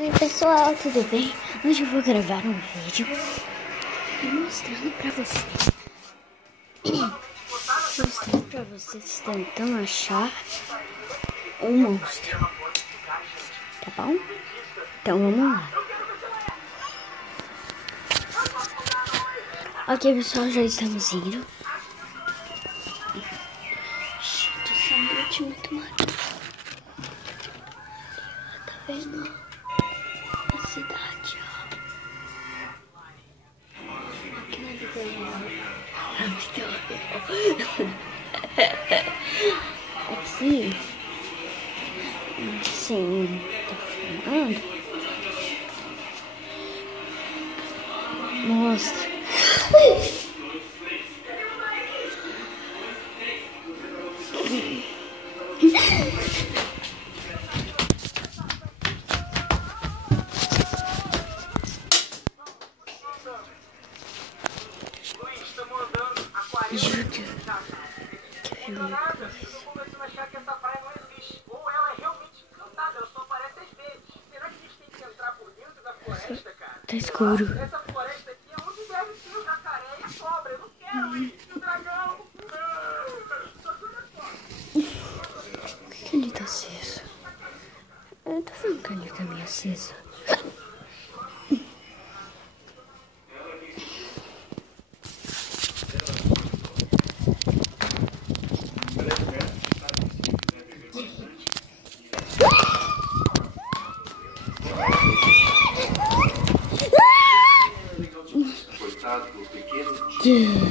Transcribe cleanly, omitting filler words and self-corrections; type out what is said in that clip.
Oi pessoal, tudo bem? Hoje eu vou gravar um vídeo mostrando pra vocês tentando achar um monstro, tá bom? Então vamos lá. Ok pessoal, já estamos indo. Gente, essa noite muito maluca. Tá vendo? A cidade, ó. Aqui na vida real. Aqui. Sim, tá filmando. Mostra. Júlio, começando a achar que essa praia não existe. Ou ela é realmente encantada, ela só aparece às vezes. Será que a gente tem que entrar por dentro da floresta, cara? tá escuro. Essa floresta aqui é onde deve ter o jacaré e a cobra. Eu não quero ir. E o dragão. Por que ele tá aceso? Eu tô falando que ele tá meio aceso. Coitado do pequeno.